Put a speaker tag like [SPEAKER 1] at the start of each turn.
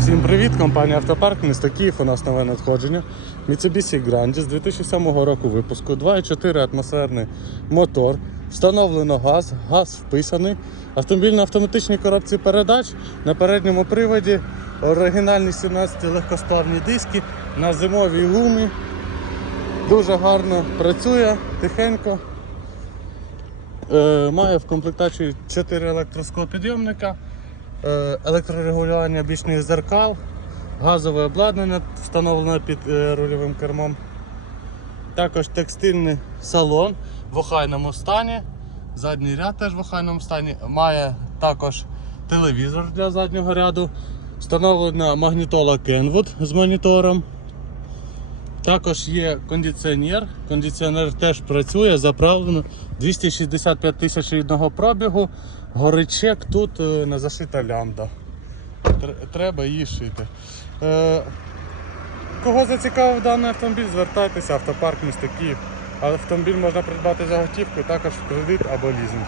[SPEAKER 1] Всім привіт, компанія Автопарк, місто Київ, у нас нове надходження. Mitsubishi з 2007 року випуску, 2,4 атмосферний мотор, встановлено газ, газ вписаний, автомобіль на автоматичній коробці передач, на передньому приводі, оригінальні 17 легкосплавні диски, на зимовій гумі. Дуже гарно працює, тихенько. Е, має в комплектації 4 електросклопідйомника, е, електрорегулювання бічних зеркал, газове обладнання встановлене під е, рульовим кермом. Також текстильний салон в охайному стані. Задній ряд теж в охайному стані. Має також телевізор для заднього ряду. Встановлена магнітола Kenwood з монітором. Також є кондиціонер. Кондиціонер теж працює, заправлено 265 тисяч рідного пробігу. Горичек тут не зашита лямбда. Тр- Треба її шити. Е, Кого зацікавив даний автомобіль, звертайтеся, автопарк місто Київ. Автомобіль можна придбати за готівку, також в кредит або лізинг.